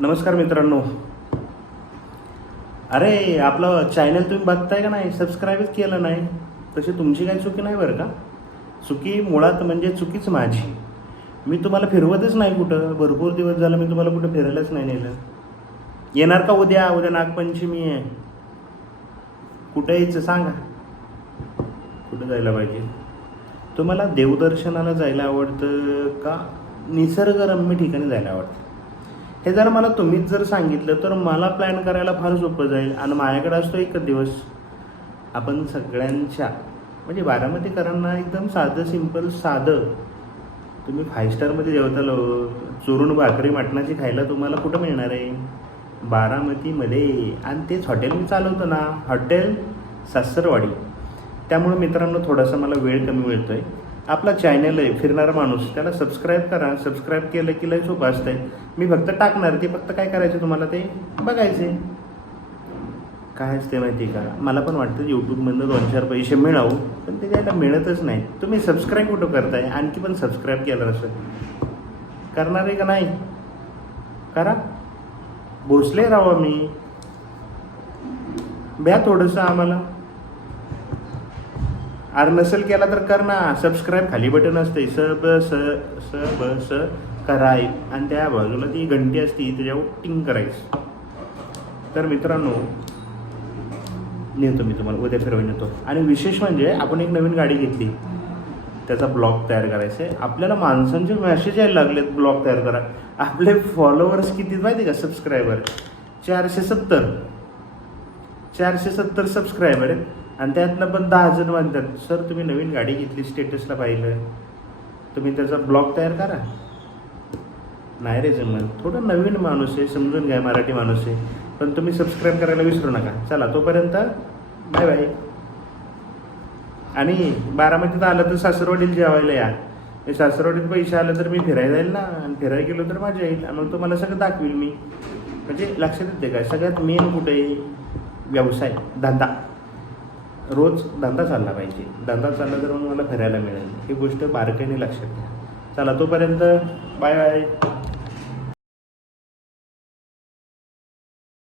नमस्कार मित्रांनो. अरे आपलं चॅनल तुम्ही बघताय का नाही? सबस्क्राईबच केलं नाही. तशी तुमची काही चुकी नाही बरं का? चुकी मुळात म्हणजे चुकीच माझी. मी तुम्हाला फिरवतच नाही कुठं. भरपूर दिवस झालं मी तुम्हाला कुठं फिरायलाच नाही नेलं. येणार का उद्या? उद्या नागपंचमी आहे. कुठं यायचं सांगा? कुठं जायला पाहिजे? तुम्हाला देवदर्शनाला जायला आवडतं का? निसर्गरम्य ठिकाणी जायला आवडतं? हे जर मला तुम्हीच जर सांगितलं तर मला प्लॅन करायला फार सोपं जाईल. आणि माझ्याकडे असतो एक दिवस. आपण सगळ्यांच्या म्हणजे बारामतीकरांना एकदम साधं सिंपल साधं. तुम्ही फाईव्ह स्टारमध्ये जेवताल हो. चुरून भाकरी मटणाची खायला तुम्हाला कुठं मिळणार आहे? बारामतीमध्ये. आणि तेच हॉटेल मी चालवतो ना. हॉटेल सासरवाडी. त्यामुळे मित्रांनो थोडासा मला वेळ कमी मिळतो आहे आपला चॅनल आहे फिरणारा माणूस त्याला सबस्क्राईब करा सबस्क्राईब केलं की लय सोपं असतंय मी फक्त टाकणार ते फक्त काय करायचं तुम्हाला ते बघायचे काय असते माहिती आहे का? मला पण वाटतं यूट्यूबमधनं दोन चार पैसे मिळावं पण ते द्यायला मिळतच नाही. तुम्ही सबस्क्राईब कुठं करताय? आणखी पण सबस्क्राईब केलं असं. करणार आहे का नाही? करा. भोसले राहू मी ब्या थोडंसं आम्हाला. आर नसेल केला तर कर ना. सबस्क्राईब खाली बटन असते. स ब स स ब स कराय आणि त्या बाजूला ती घंटी असती त्याच्यावर टिंग करायचं. तर मित्रांनो नेतो मी तुम्हाला. उद्या फिरवून येतो आणि विशेष म्हणजे आपण एक नवीन गाडी घेतली. त्याचा ब्लॉग तयार करायचा आहे आपल्याला माणसांचे मॅसेज यायला लागलेत ब्लॉग तयार करा. आपले फॉलोअर्स किती माहिती का? सबस्क्रायबर चारशे सत्तर. चारशे सत्तर सबस्क्रायबर आहेत. आणि त्यातनं पण दहा जण म्हणतात सर तुम्ही नवीन गाडी घेतली स्टेटसला पाहिलं. तुम्ही त्याचा ब्लॉग तयार करा. नाही रे जमत. थोडं नवीन माणूस आहे समजून घ्या मराठी माणूस आहे. पण तुम्ही सबस्क्राईब करायला विसरू नका. चला तोपर्यंत बाय बाय आणि बारामतीत आलं तर सासरवाडीला जेवायला या. हे सासरवाडीत पैसे आलं तर मी फिरायला जाईल ना. आणि फिरायला गेलो तर मजा येईल. आणि मग तुम्हाला सगळं दाखवील मी. म्हणजे लक्षात येते काय सगळ्यात मेन कुठे आहे? व्यवसाय धंदा. रोज धंदा चालला पाहिजे. धंदा चालला तर मग मला फिरायला मिळेल. ही गोष्ट बारकाईने लक्षात घ्या. चला तोपर्यंत बाय बाय